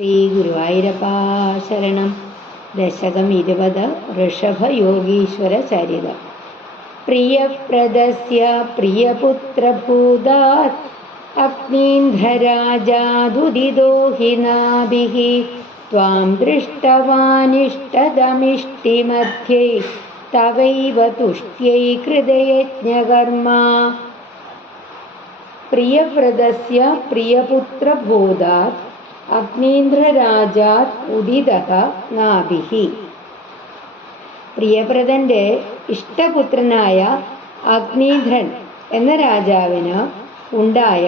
ശ്രീ ഗുരുവായൂരപ്പാ ശരണം. ദശകം 20. ഋഷഭയോഗീശ്വര ചരിതം. പ്രിയപ്രദസ്യ പ്രിയപുത്രഭൂതാത് അഗ്നീന്ദ്രരാജാദുദിതോ ഹി നാഭിഃ ത്വാം ദൃഷ്ടവാനിഷ്ടദമിഷ്ടിമധ്യേ തവൈവ തുഷ്ട്യൈ കൃതയജ്ഞകർമാ. പ്രിയവ്രതസ്യ പ്രിയപുത്രഭൂതാത് അഗ്നീന്ദ്രരാജാത് ഉദിതഃ നാഭിഃ. പ്രിയവ്രതന്റെ ഇഷ്ടപുത്രനായ അഗ്നീന്ദ്രൻ എന്ന രാജാവിന് ഉണ്ടായ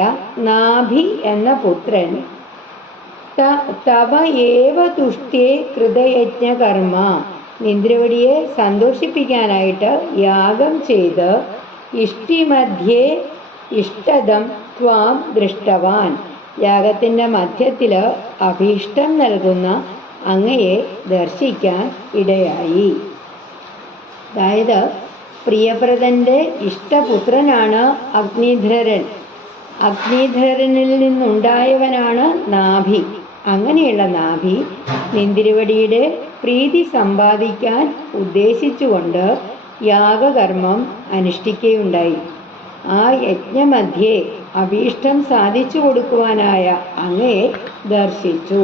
നാഭി എന്ന പുത്രൻ തവ ഏവ തുഷ്ട്യേ കൃതയജ്ഞകർമ്മ, ഇന്ദ്രവടിയെ സന്തോഷിപ്പിക്കാനായിട്ട് യാഗം ചെയ്ത് ഇഷ്ടിമധ്യേ ഇഷ്ടദം ത്വാം ദൃഷ്ടവാൻ, യാഗത്തിൻ്റെ മധ്യത്തിൽ അഭീഷ്ടം നൽകുന്ന അങ്ങയെ ദർശിക്കാൻ ഇടയായി. അതായത് പ്രിയവ്രതന്റെ ഇഷ്ടപുത്രനാണ് അഗ്നീധ്രൻ. അഗ്നീധ്രനിൽ നിന്നുണ്ടായവനാണ് നാഭി. അങ്ങനെയുള്ള നാഭി നിന്തിരുവടിയുടെ പ്രീതി സമ്പാദിക്കാൻ ഉദ്ദേശിച്ചുകൊണ്ട് യാഗകർമ്മം അനുഷ്ഠിക്കുകയുണ്ടായി. ആ യജ്ഞമധ്യേ അഭീഷ്ടം സാധിച്ചു കൊടുക്കുവാനായ അങ്ങയെ ദർശിച്ചു.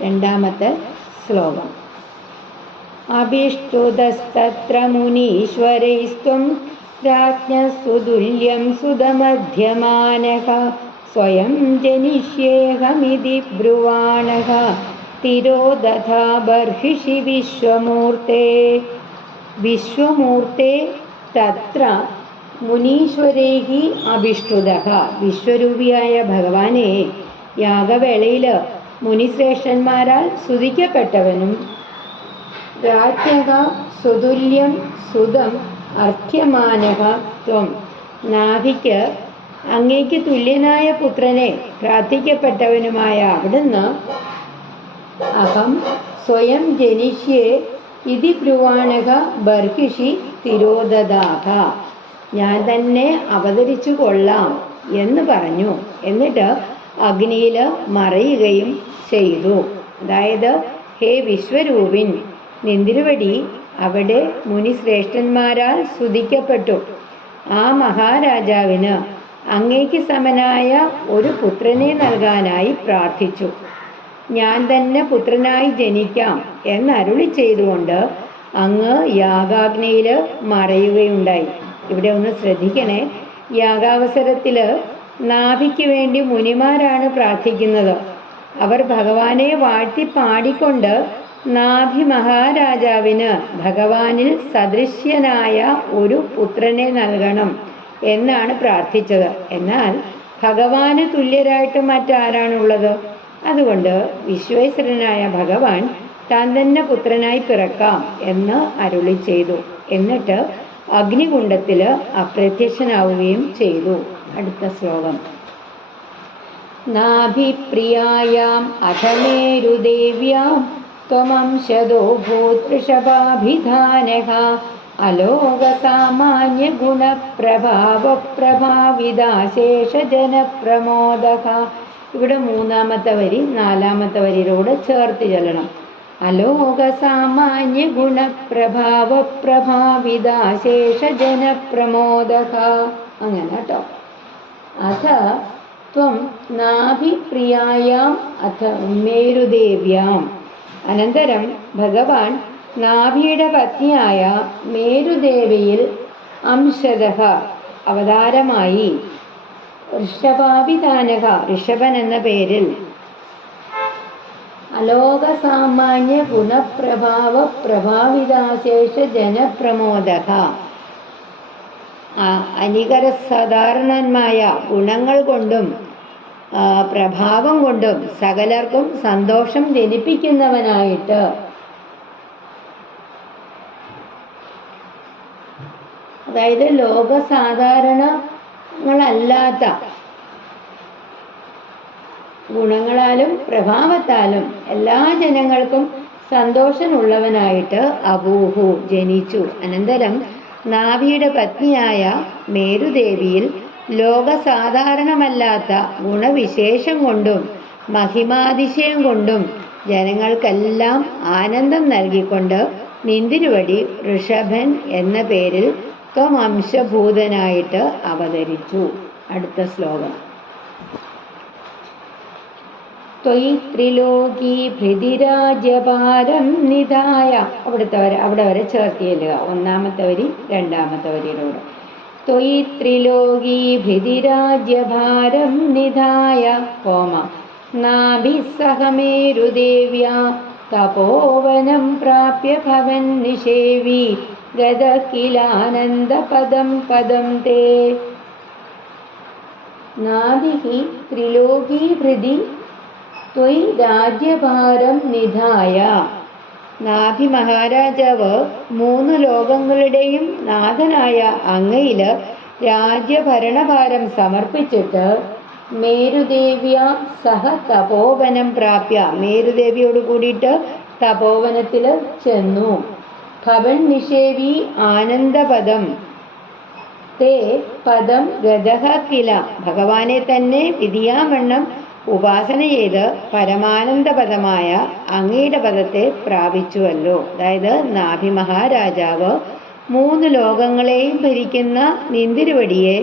രണ്ടാമത്തെ ശ്ലോകം. അഭിഷ്ടുതസ്തത്ര മുനീശ്വരൈസ്ത്വം രാജ്ഞസുതുല്യം സുതമധ്യമാനഃ സ്വയം ജനിഷ്യേഹമിതി ബ്രുവാണഃ തിരോദധാ ബർഹിഷി വിശ്വമൂർത്തേ. വിശ്വമൂർത്തേ തത്ര മുനീശ്വരൈഹി അഭിഷ്ടുതഃ. വിശ്വരൂപിയായ ഭഗവാനെ യാഗവേളയിൽ മുനിശ്രേഷ്ഠന്മാരാൽ സ്തുതിക്കപ്പെട്ടവനും രാജ്ഞഃ സുതുല്യം സുതം അർത്ഥ്യമാനഃ ത്വം. നാഭിക്ക് അങ്ങേക്ക് തുല്യനായ പുത്രനെ പ്രാർത്ഥിക്കപ്പെട്ടവനുമായ അവിടുന്ന് അഹം സ്വയം ജനിഷ്യേ ഇതി ബ്രുവാണഃ ബർഹിഷി തിരോദധാഃ, ഞാൻ തന്നെ അവതരിച്ചു കൊള്ളാം എന്ന് പറഞ്ഞു. എന്നിട്ട് അഗ്നിയിൽ മറയുകയും ചെയ്തു. അതായത് ഹേ വിശ്വരൂപിൻ, നിന്തിരുവടി അവിടെ മുനിശ്രേഷ്ഠന്മാരാൽ സ്തുതിക്കപ്പെട്ടു. ആ മഹാരാജാവിന് അങ്ങേക്ക് സമനായ ഒരു പുത്രനെ നൽകാനായി പ്രാർത്ഥിച്ചു. ഞാൻ തന്നെ പുത്രനായി ജനിക്കാം എന്നരുളി ചെയ്തുകൊണ്ട് അങ്ങ് യാഗാഗ്നിയിൽ മറയുകയുണ്ടായി. ഇവിടെ ഒന്ന് ശ്രദ്ധിക്കണേ, യാഗാവസരത്തിൽ നാഭിക്ക് വേണ്ടി മുനിമാരാണ് പ്രാർത്ഥിക്കുന്നത്. അവർ ഭഗവാനെ വാഴ്ത്തി പാടിക്കൊണ്ട് നാഭി മഹാരാജാവിന് ഭഗവാനിൽ സദൃശ്യനായ ഒരു പുത്രനെ നൽകണം എന്നാണ് പ്രാർത്ഥിച്ചത്. എന്നാൽ ഭഗവാന് തുല്യരായിട്ട് മറ്റാരാണുള്ളത്? അതുകൊണ്ട് വിശ്വേശ്വരനായ ഭഗവാൻ താൻ തന്നെ പുത്രനായി പിറക്കാം എന്ന് അരുളി ചെയ്തു. എന്നിട്ട് അഗ്നികുണ്ഡത്തിൽ അപ്രത്യക്ഷനാവുകയും ചെയ്തു. അടുത്ത ശ്ലോകം. നാഭിപ്രിയായാം അധമേരുദേവ്യാം ത്വമംശദോ ഭൂതൃഷഭാഭിധാനഃ അലോകസാമാന്യ ഗുണപ്രഭാവപ്രഭാവിദാശേഷജനപ്രമോദഃ. ഇവിടെ മൂന്നാമത്തെ വരി നാലാമത്തെ വരിയോട് ചേർത്ത് ചൊല്ലണം. അലോകസാമാന്യ ഗുണപ്രഭാവപ്രഭാവിദാശേഷജനപ്രമോദഃ. അങ്ങനെ കേട്ടോ. അഥ ത്വം നാഭിപ്രിയായാം അഥ മേരുദേവ്യാം. അനന്തരം ഭഗവാൻ നാഭിയുടെ പത്നിയായ മേരുദേവിയിൽ അംശതഃ അവതാരമായി ഋഷഭാഭിധാനഃ ഋഷഭൻ എന്ന പേരിൽ അലോകസാമാന്യ ഗുണപ്രഭാവ പ്രഭാവിദാശേഷ ജനപ്രമോദഃ. അനികര സാധാരണമായ ഗുണങ്ങൾ കൊണ്ടും പ്രഭാവം കൊണ്ടും സകലർക്കും സന്തോഷം ജനിപ്പിക്കുന്നവനായിട്ട് അതായത് ലോകസാധാരണങ്ങളല്ലാത്ത ഗുണങ്ങളാലും പ്രഭാവത്താലും എല്ലാ ജനങ്ങൾക്കും സന്തോഷമുള്ളവനായിട്ട് അബൂഹു ജനിച്ചു. അനന്തരം നാഭിയുടെ പത്നിയായ മേരുദേവിയിൽ ലോകസാധാരണമല്ലാത്ത ഗുണവിശേഷം കൊണ്ടും മഹിമാതിശയം കൊണ്ടും ജനങ്ങൾക്കെല്ലാം ആനന്ദം നൽകിക്കൊണ്ട് നിന്തിരുവടി ഋഷഭൻ എന്ന പേരിൽ ത്വംശഭൂതനായിട്ട് അവതരിച്ചു. അടുത്ത ശ്ലോകം. ത്വയി ത്രിലോകീ ഭൃതിരാജ്യഭാരം നിധായ. അവിടെ വരെ ചേർത്ത് ചെല്ലുക. ഒന്നാമത്തെ വരി രണ്ടാമത്തെ വരിയിലൂടെ. ത്വയി ത്രിലോകീ ഭൃതിരാജ്യഭാരം നിധായ കോമ നാഭിസ്സഹമേരുദേവ്യാ തപോവനം പ്രാപ്യ ഭവൻ നിഷേവി ഗതകിലാനന്ദപദം പദം തേ. നാഭിഹി ത്രിലോകീ ഭൃതി ത്വയി രാജ്യഭാരം നിധായ. നാഭി മഹാരാജാവ് 3 ലോകങ്ങളുടെയും നാഥനായ അങ്ങയില് രാജ്യഭരണഭാരം സമർപ്പിച്ചിട്ട് മേരുദേവ്യ സഹ തപോവനം പ്രാപ്യ, മേരുദേവിയോട് കൂടിയിട്ട് തപോവനത്തിൽ ചെന്നു. ഭവൻ നിഷേവി ആനന്ദപദം തേ പദം ഗതഃ കില, ഭഗവാനെ തന്നെ വിധിയാവണ്ണം ഉപാസന ചെയ്ത് പരമാനന്ദപദമായ അങ്ങയുടെ പദത്തെ പ്രാപിച്ചുവല്ലോ. അതായത് നാഭി മഹാരാജാവ് 3 ലോകങ്ങളെയും ഭരിക്കുന്ന നിന്തിരുവടിയെ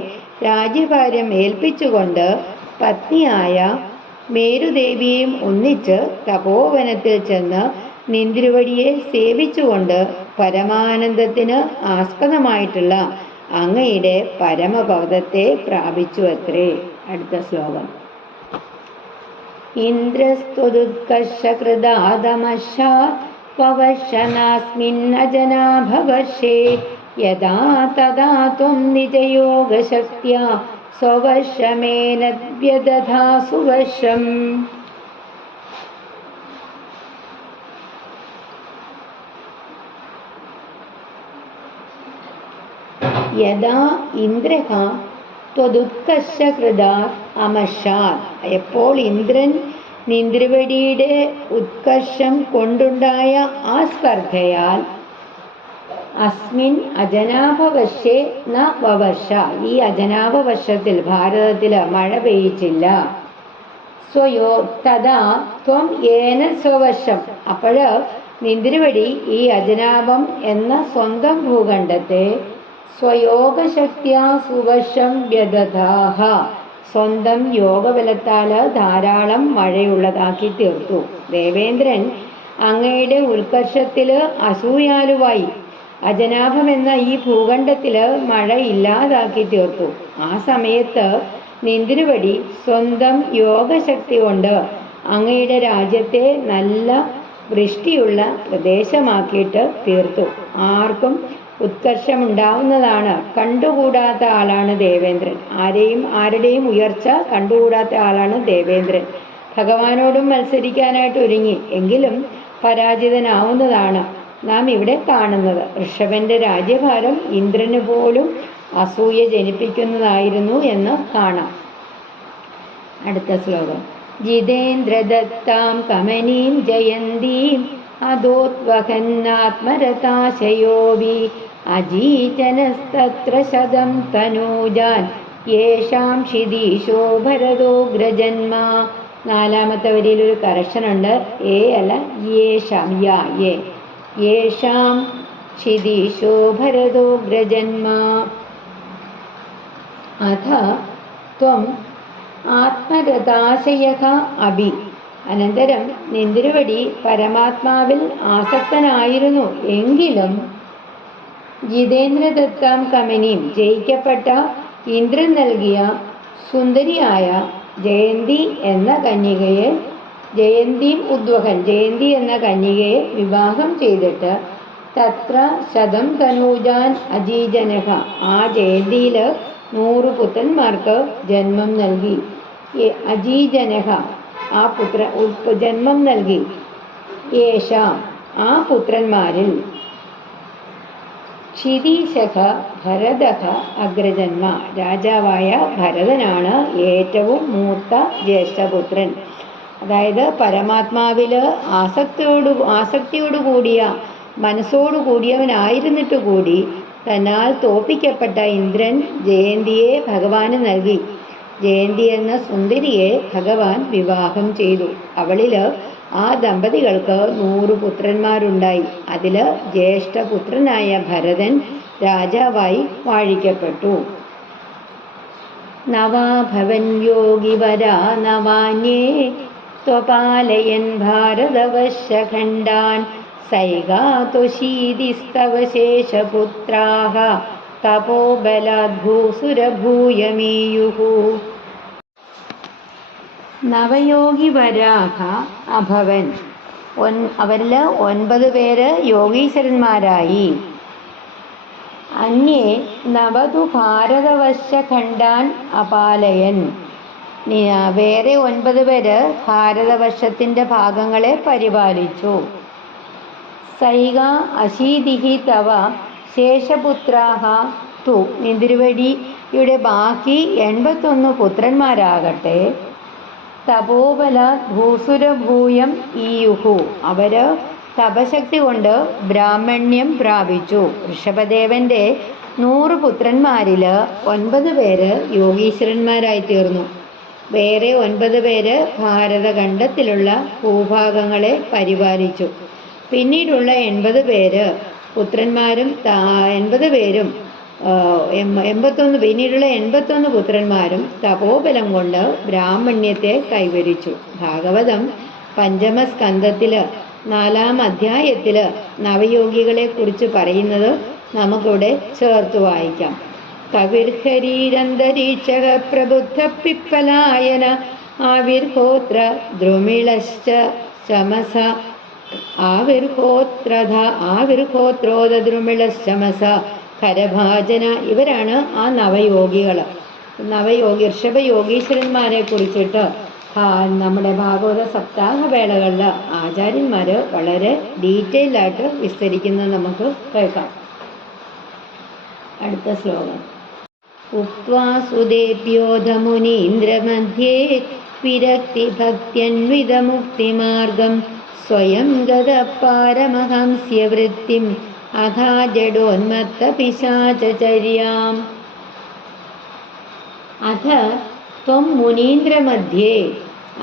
രാജ്യഭാരം ഏൽപ്പിച്ചുകൊണ്ട് പത്നിയായ മേരുദേവിയെയും ഒന്നിച്ച് തപോവനത്തിൽ ചെന്ന് നിന്തിരുവടിയെ സേവിച്ചുകൊണ്ട് പരമാനന്ദത്തിന് ആസ്പദമായിട്ടുള്ള അങ്ങയുടെ പരമപദത്തെ പ്രാപിച്ചു അത്രേ. അടുത്ത ശ്ലോകം. ഇന്ദ്രസ്തുദുഃഖശകൃദാദമശാസ്മിന്നജനാഭവർഷേ യഥാ തഥാ ത്വം നിജയോഗശക്ത്യാ സ്വവർഷമേനദ്വ്യദധാസു വർഷം. യഥാ ഇന്ദ്രഃ ത്വദുത്കർഷകൃതാ അമശാത്, എപ്പോൾ ഇന്ദ്രൻ നിന്തിരുവടിയുടെ ഉത്കർഷം കൊണ്ടുണ്ടായ ആ സ്പർദ്ധയാൽ അസ്മിൻ അജനാഭവർഷേ ന വവർഷ, ഈ അജനാഭവർഷത്തിൽ ഭാരതത്തിൽ മഴ പെയ്യിച്ചില്ല. സ്വയോ തഥാ ത്വം ഏന സ്വവർഷം, അപ്പോഴ് നിന്തിരുവടി ഈ അജനാഭം എന്ന സ്വന്തം ഭൂഖണ്ഡത്തെ സ്വയോഗശക്തിയാ സുവർഷം വ്യദധാഹ, സ്വന്തം യോഗബലത്താൽ ധാരാളം മഴയുള്ളതാക്കി തീർത്തു. ദേവേന്ദ്രൻ അങ്ങയുടെ ഉത്കർഷത്തില് അസൂയാലുവായി അജനാഭം എന്ന ഈ ഭൂഖണ്ഡത്തില് മഴ ഇല്ലാതാക്കി തീർത്തു. ആ സമയത്ത് നിന്തിരുവടി സ്വന്തം യോഗശക്തി കൊണ്ട് അങ്ങയുടെ രാജ്യത്തെ നല്ല വൃഷ്ടിയുള്ള പ്രദേശമാക്കിയിട്ട് തീർത്തു. ആർക്കും ഉത്കർഷമുണ്ടാവുന്നതാണ്. കണ്ടുകൂടാത്ത ആളാണ് ദേവേന്ദ്രൻ. ആരുടെയും ഉയർച്ച കണ്ടുകൂടാത്ത ആളാണ് ദേവേന്ദ്രൻ. ഭഗവാനോടും മത്സരിക്കാനായിട്ട് ഒരുങ്ങി, എങ്കിലും പരാജിതനാവുന്നതാണ് നാം ഇവിടെ കാണുന്നത്. ഋഷഭന്റെ രാജ്യഭാരം ഇന്ദ്രന് പോലും അസൂയ ജനിപ്പിക്കുന്നതായിരുന്നു എന്ന് കാണാം. അടുത്ത ശ്ലോകം. ജിതേന്ദ്രദത്താം കമനീം ജയന്തീം അദോത്വഹന്നാത്മരതാശയോവി അജീജനസ്തത്ര ശതം തനൂജാൻ യേഷാം ക്ഷിതീശോ ഭരതോഗ്രജന്മ. 4ാമത്തെ വരിയിൽ ഒരു കറക്ഷൻ ഉണ്ട്. ഏ അല്ല, യേഷാം, യേ. യേഷാം ക്ഷിതീശോ ഭരതോഗ്രജന്മ. അഥ ത്വം ആത്മരതാശയഃ അഭി. അനന്തരം നിന്തിരുവടി പരമാത്മാവിൽ ആസക്തനായിരുന്നു. എങ്കിലും ജിതേന്ദ്രദത്താം കമനീം, ജയിക്കപ്പെട്ട ഇന്ദ്രൻ നൽകിയ സുന്ദരിയായ ജയന്തി എന്ന കന്യകയെ, ജയന്തീം ഉദ്വഹൻ, ജയന്തി എന്ന കന്യകയെ വിവാഹം ചെയ്തിട്ട് തത്ര ശതം തനൂജാൻ അജീജനഃ, ആ ജയന്തിയിൽ 100 പുത്രന്മാർക്ക് ജന്മം നൽകി. അജീജനഃ, ആ ജന്മം നൽകി. യേശാം, ആ പുത്രന്മാരിൽ ക്ഷിതീശഃ ഭരതഃ അഗ്രജന്മ, രാജാവായ ഭരതനാണ് ഏറ്റവും മൂത്ത ജ്യേഷ്ഠപുത്രൻ. അതായത് പരമാത്മാവിൽ ആസക്തിയോടുകൂടിയ മനസ്സോടു കൂടിയവനായിരുന്നിട്ട് കൂടി തന്നാൽ തോപ്പിക്കപ്പെട്ട ഇന്ദ്രൻ ജയന്തിയെ ഭഗവാന് നൽകി. ജയന്തി എന്ന സുന്ദരിയെ ഭഗവാൻ വിവാഹം ചെയ്തു. അവളില് ആ ദമ്പതികൾക്ക് 100 പുത്രന്മാരുണ്ടായി. അതില് ജ്യേഷ്ഠപുത്രനായ ഭരതൻ രാജാവായി വാഴിക്കപ്പെട്ടു. നവാഭവൻ യോഗിവരാ നവാന്യേ ത്വപാലയൻ ഭാരതവർഷഖണ്ഡാൻ സൈഗാതുശീതിസ്തവ ശേഷപുത്രാഃ തപോബലാദ്ഭൂസുരഭൂയമീയുഃ. നവയോഗിവരാഹ അഭവൻ. അവരിൽ 9 പേര് യോഗീശ്വരന്മാരായി. അന്യേ നവതു ഭാരതവർഷഖണ്ഡാൻ അപാലയൻ. വേറെ 9 പേര് ഭാരതവർഷത്തിൻ്റെ ഭാഗങ്ങളെ പരിപാലിച്ചു. സൈഗ അശീതിഹി തവ ശേഷപുത്രാഹ തു. നിന്തിരുവടിയുടെ ബാക്കി 81 പുത്രന്മാരാകട്ടെ തപോബല ഭൂസുരഭൂയം ഈയുഹു. അവര് തപശക്തി കൊണ്ട് ബ്രാഹ്മണ്യം പ്രാപിച്ചു. ഋഷഭദേവന്റെ 100 പുത്രന്മാരിൽ 9 പേര് യോഗീശ്വരന്മാരായി തീർന്നു. വേറെ 9 പേര് ഭാരതഖണ്ഡത്തിലുള്ള ഭൂഭാഗങ്ങളെ പരിപാലിച്ചു. പിന്നീടുള്ള 80 പേര് പുത്രന്മാരും 81 പുത്രന്മാരും തപോബലം കൊണ്ട് ബ്രാഹ്മണ്യത്തെ കൈവരിച്ചു. ഭാഗവതം 5ാം സ്കന്ധത്തില് 4ാം അധ്യായത്തില് നവയോഗികളെ കുറിച്ച് പറയുന്നത് നമുക്കിവിടെ ചേർത്ത് വായിക്കാം. കവിർഹരീരന്തരീക്ഷക പ്രബുദ്ധ പിപ്പലായന ആവിർഹോത്ര ദ്രുമിളശ്ച ശമസ ആവിർഹോത്രോദ്രുമിളശമസ ഖരഭാജന. ഇവരാണ് ആ നവയോഗികൾ. ഋഷഭയോഗീശ്വരന്മാരെ കുറിച്ചിട്ട് നമ്മുടെ ഭാഗവത സപ്താഹ വേളകളിൽ ആചാര്യന്മാർ വളരെ ഡീറ്റെയിലായിട്ട് വിസ്തരിക്കുന്നത് നമുക്ക് കേൾക്കാം. അടുത്ത ശ്ലോകം. ഉക്ത്വാ സുദേപ്യോധമുനീന്ദ്രമധ്യേ വിരക്തി ഭക്ത്യന്വിതമുക്തിമാർഗം സ്വയം ഗതപാരമഹംസ്യ വൃത്തിം അഥാ ജഡോന്മത്ത പിശാചചര്യാം. അഥ ത്വം മുനീന്ദ്രമധ്യേ.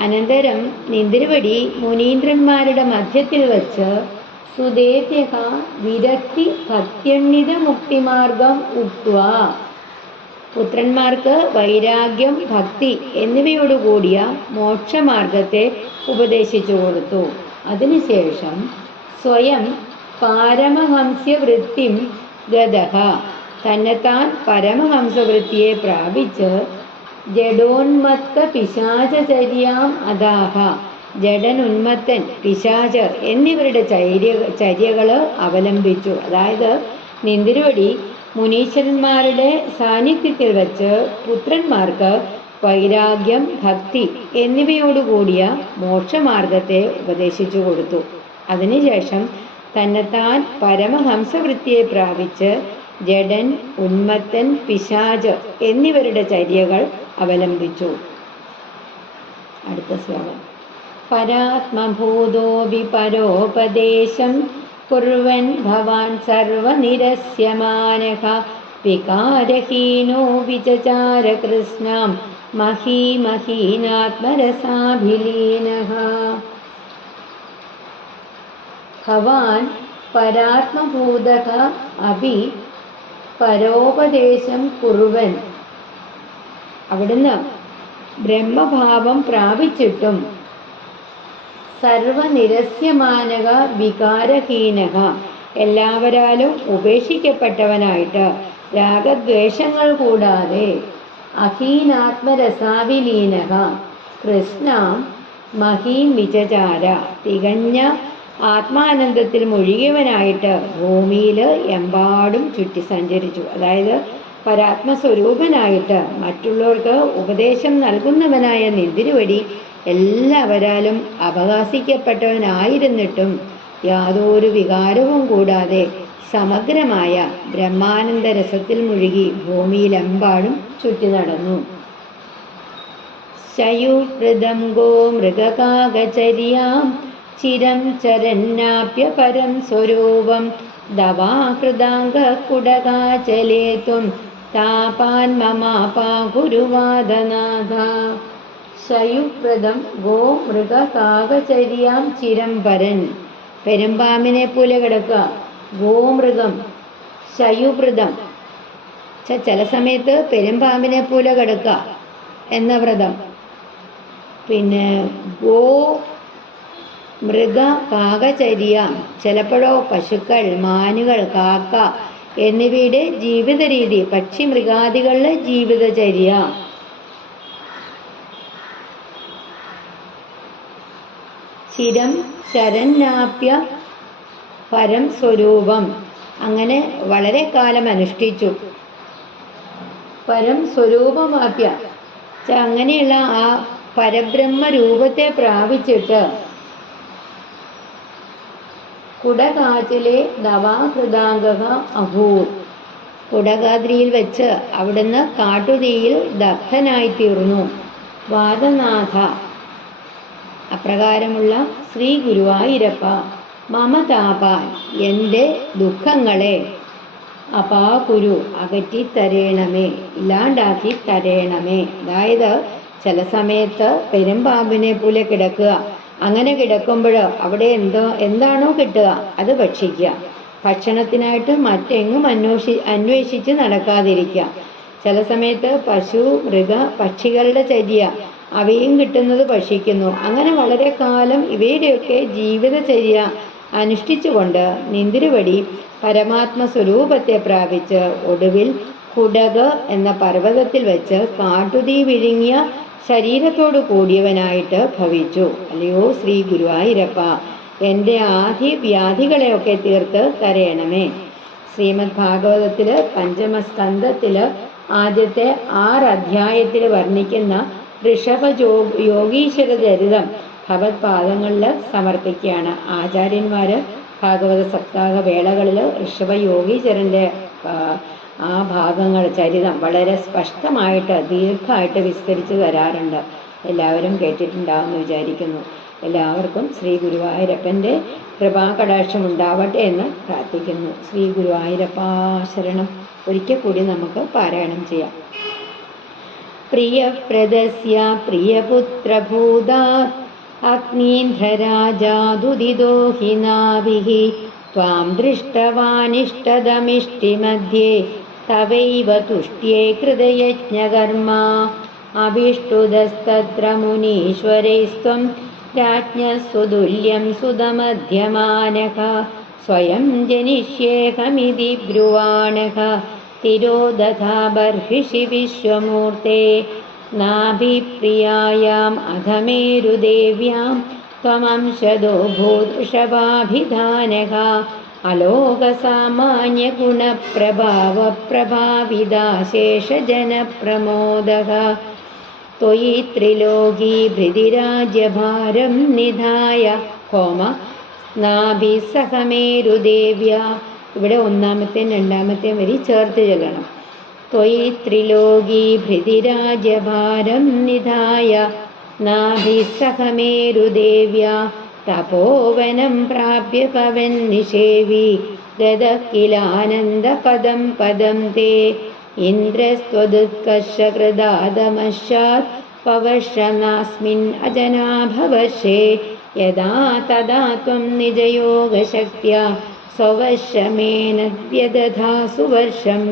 അനന്തരം നിന്തിരുവടി മുനീന്ദ്രന്മാരുടെ മധ്യത്തിൽ വച്ച് സുദേഭ്യഃ വിരക്തി ഭക്ത്യന്വിത മുക്തിമാർഗം ഉക്ത്വാ. പുത്രന്മാർക്ക് വൈരാഗ്യം, ഭക്തി എന്നിവയോടുകൂടിയ മോക്ഷമാർഗത്തെ ഉപദേശിച്ചു കൊടുത്തു. അതിനുശേഷം സ്വയം പാരമഹംസ്യവൃത്തിം ഗതഃ. തന്നെത്താൻ പരമഹംസവൃത്തിയെ പ്രാപിച്ച് ജഡോന്മത്ത പിശാചചര്യാം അദാഹ. ജഡൻ, ഉന്മത്തൻ, പിശാചർ എന്നിവരുടെ ചര്യകൾ അവലംബിച്ചു. അതായത് നിന്തിരുവടി മുനീശ്വരന്മാരുടെ സാന്നിധ്യത്തിൽ വച്ച് പുത്രന്മാർക്ക് വൈരാഗ്യം, ഭക്തി എന്നിവയോടുകൂടിയ മോക്ഷമാർഗത്തെ ഉപദേശിച്ചു കൊടുത്തു. അതിനുശേഷം തന്നെത്താൻ പരമഹംസവൃത്തിയെ പ്രാപിച്ച് ജഡൻ, ഉന്മത്തൻ, പിശാച് എന്നിവരുടെ ചര്യകൾ അവലംബിച്ചു. അടുത്ത ശ്ലോകം. പരാത്മഭൂതോപി പരോപദേശം കുർവൻ ഭവാൻ സർവനിരസ്യമാനഃ വികാരഹീനോ വിചചാര കൃഷ്ണാം മഹീമഹീനാത്മരസാഭിലീനഃ. ഭവാൻ പരാത്മഭൂതഃ അപി പരോപദേശം കുർവൻ. അവിടുന്ന് ബ്രഹ്മഭാവം പ്രാപിച്ചിട്ടും സർവനിരസ്യമാനക വികാരഹീനഃ. എല്ലാവരാലും ഉപേക്ഷിക്കപ്പെട്ടവനായിട്ട് രാഗദ്വേഷങ്ങൾ കൂടാതെ അഹീനാത്മരസാവിലീനഃ കൃഷ്ണ മഹീം വിചചാര. തികഞ്ഞ ആത്മാനന്ദത്തിൽ മുഴുകിയവനായിട്ട് ഭൂമിയിൽ എമ്പാടും ചുറ്റി സഞ്ചരിച്ചു. അതായത് പരാത്മസ്വരൂപനായിട്ട് മറ്റുള്ളവർക്ക് ഉപദേശം നൽകുന്നവനായ നിന്തിരുവടി എല്ലാവരാലും അവകാശിക്കപ്പെട്ടവനായിരുന്നിട്ടും യാതൊരു വികാരവും കൂടാതെ സമഗ്രമായ ബ്രഹ്മാനന്ദ രസത്തിൽ മുഴുകി ഭൂമിയിലെമ്പാടും ചുറ്റി നടന്നു. ശയുഹൃദംഗോ മൃഗകാകചര്യാം ചിരം ചരന്നാപ്യ പരം സ്വരൂപം ദവാകൃതാംഗകുടകാചലേ ത്വം താപാൻ മമാപാകുരുവാദനാഥ. ശയുവ്രതം ഗോ മൃഗ കാകചര്യാം ചിരം പരൻ. പെരുമ്പാമ്പിനെ പോലെ കിടക്കുക. ഗോമൃഗം ശയുവ്രതം, ചില സമയത്ത് പെരുമ്പാമ്പിനെ പോലെ കിടക്കുക എന്ന വ്രതം. പിന്നെ ഗോ മൃഗ കാകചര്യ, ചിലപ്പോഴോ പശുക്കൾ, മാനുകൾ, കാക്ക എന്നിവയുടെ ജീവിത രീതി, പക്ഷി മൃഗാദികളുടെ ജീവിതചര്യ. ചിരം ശരന്നാപ്യ പരം സ്വരൂപം, അങ്ങനെ വളരെ കാലം അനുഷ്ഠിച്ചു. പരം സ്വരൂപമാപ്യ, അങ്ങനെയുള്ള ആ പരബ്രഹ്മ രൂപത്തെ പ്രാപിച്ചിട്ട് കുടകാച്ചിലെ ദവാകൃതാംഗ അഭൂർ, കുടകാദ്രിയിൽ വെച്ച് അവിടുന്ന് കാട്ടുതീയിൽ ദഗ്ധനായിത്തീർന്നു. വാദനാഥ, അപ്രകാരമുള്ള ശ്രീ ഗുരുവായൂരപ്പ, മമതാപാൻ, എൻ്റെ ദുഃഖങ്ങളെ, അപാകുരു, അകറ്റിത്തരേണമേ, ഇല്ലാണ്ടാക്കി തരേണമേ. അതായത് ചില സമയത്ത് പെരുമ്പാമ്പിനെ പോലെ കിടക്കുക. അങ്ങനെ കിടക്കുമ്പോൾ അവിടെ എന്താണോ കിട്ടുക അത് ഭക്ഷിക്കുക. ഭക്ഷണത്തിനായിട്ട് മറ്റെങ്ങും അന്വേഷിച്ച് നടക്കാതിരിക്കുക. ചില സമയത്ത് പശു, മൃഗ, പക്ഷികളുടെ ചര്യ, അവയും കിട്ടുന്നത് ഭക്ഷിക്കുന്നു. അങ്ങനെ വളരെ കാലം ഇവയുടെയൊക്കെ ജീവിതചര്യ അനുഷ്ഠിച്ചുകൊണ്ട് നിന്തിരുവടി പരമാത്മ സ്വരൂപത്തെ പ്രാപിച്ച് ഒടുവിൽ കുടക് എന്ന പർവ്വതത്തിൽ വെച്ച് കാട്ടുതീ വിഴുങ്ങിയ ശരീരത്തോടു കൂടിയവനായിട്ട് ഭവിച്ചു. അല്ലയോ ശ്രീ ഗുരുവായൂരപ്പ, എൻ്റെ ആദി വ്യാധികളെയൊക്കെ തീർത്ത് തരയണമേ. ശ്രീമദ് ഭാഗവതത്തില് പഞ്ചമസ്കന്ധത്തില് ആദ്യത്തെ 6 അധ്യായത്തിൽ വർണ്ണിക്കുന്ന ഋഷഭ യോഗീശ്വര ചരിതം ഭഗവത് പാദങ്ങളിൽ സമർപ്പിക്കുകയാണ്. ആചാര്യന്മാര് ഭാഗവത സപ്താഹ വേളകളിൽ ഋഷഭ യോഗീശ്വരൻ്റെ ആ ഭാഗങ്ങൾ, ചരിതം വളരെ സ്പഷ്ടമായിട്ട് ദീർഘമായിട്ട് വിസ്തരിച്ച് തരാറുണ്ട്. എല്ലാവരും കേട്ടിട്ടുണ്ടാവുമെന്ന് വിചാരിക്കുന്നു. എല്ലാവർക്കും ശ്രീ ഗുരുവായൂരപ്പൻ്റെ കൃപാകടാക്ഷം ഉണ്ടാവട്ടെ എന്ന് പ്രാർത്ഥിക്കുന്നു. ശ്രീ ഗുരുവായൂരപ്പാ ശരണം. ഒരിക്കൽ കൂടി നമുക്ക് പാരായണം ചെയ്യാം. പ്രിയപ്രദസ്യ പ്രിയപുത്രഭൂതാത് അഗ്നീന്ദ്രരാജാദുദിതോ ഹി നാഭിഃ ത്വാം ദൃഷ്ടവാനിഷ്ടദമിഷ്ടിമധ്യേ തവൈവ തുഷ്ട്യേ കൃതയജ്ഞകർമ്മ അഭിഷ്ടുതസ്തത്ര മുനീശ്വരൈസ്ത്വം രാജ്ഞഃ സുതുല്യം സുതമധ്യമാനഃ സ്വയം ജനിഷ്യേഹമിതി ബ്രുവാണഃ തിരോദധാ ബർഹിഷി വിശ്വമൂർത്തേ നാഭിപ്രിയായാം അധമേരുദേവ്യാം ത്വമംശദോ ഭൂതൃഷഭാഭിധാനഃ അലോകസാമാന്യഗുണപ്രഭാവപ്രഭാവിതാശേഷജനപ്രമോദഃ ത്വയി ത്രിലോകീഭൃതിരാജ്യഭാരം നിധായ ഹോമ നാഭിസഹമേരുദേവ്യ. ഇവിടെ ഒന്നാമത്തെയും രണ്ടാമത്തെയും വരി ചേർത്ത് ചൊല്ലണം. ത്വയി ത്രിലോകീഭൃതിരാജ്യഭാരം നിധായ നാഭിസഹമേരുദേവ്യ തപോവനം പ്രാപ്യ പവൻ നിഷേവി ഗതകിലാനന്ദപദം പദം തേ ഇന്ദ്രസ്ത്വദുത്കർഷകൃതാദമശ്ചാത് പവശ്യനാസ്മിൻ അജനാഭവശ്യേ യദാ തദാ ത്വം നിജയോഗശക്ത്യാ സ്വവശ്യമേന വ്യദധാസു വർഷം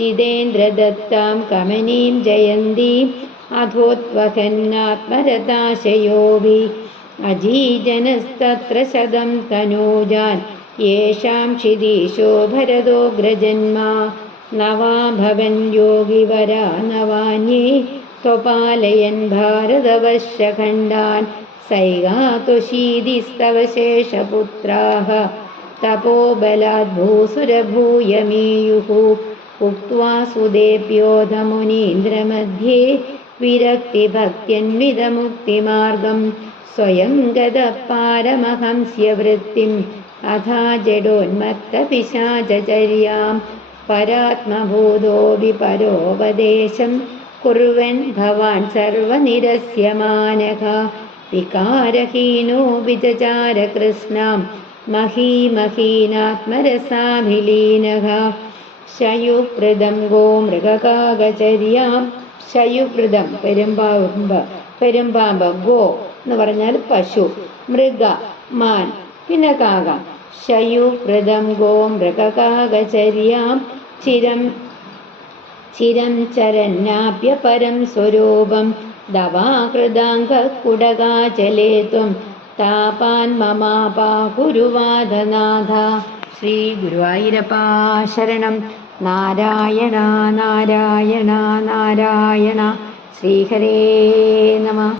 ജിതേന്ദ്രദത്താം കമനീം ജയന്തീം അധോത്വഹന്നാത്മരതാശയോഭി അജീജനസ്തത്ര ശതം തനൂജാൻ യേഷാം ക്ഷിതീശോ ഭരതോഗ്രജന്മാ നവാ ഭവൻ യോഗിവരാ നവാന്യേ ത്വപാലയൻ ഭാരതവർഷഖണ്ഡാൻ സൈഗാതുശീതിസ്തവ ശേഷപുത്രാഃ തപോബലാദ് ഭൂസുരഭൂയമീയുഃ ഉക്ത്വാ സുദേഭ്യോധ മുനീന്ദ്രമധ്യേ വിരക്തിഭക്ത്യന്വിതമുക്തിമാർഗം സ്വയം ഗതഃ പാരമഹംസ്യ വൃത്തിം അഥാ ജഡോന്മത്തപിശാചചര്യാം പരാത്മഭൂതോപി പരോപദേശം കുർവൻ ഭവാൻ സർവനിരസ്യമാനഃ വികാരഹീനോ വിചചാര കൃഷ്ണാം മഹീമഹീനാത്മരസാഭിലീനഃ ശയുകൃതം ഗോ മൃഗകാകചര്യാം. ശയുകൃതം പെരുമ്പാമ്പ്, ഗോ എന്ന് പറഞ്ഞാൽ പശു, മൃഗ മാൻ, പിന്നെ കാക. ശയുകൃതം ഗോ മൃഗകാകചര്യാം ചിരം ചരന്നാപ്യ പരം സ്വരൂപം ദവാകൃതാംഗ കുടകാചലേ ത്വം താപാൻ മമാപാകുരുവാദനാഥ. ശ്രീ ഗുരുവായൂരപ്പാ ശരണം. നാരായണ നാരായണ നാരായണ. ശ്രീഹരേ നമഃ.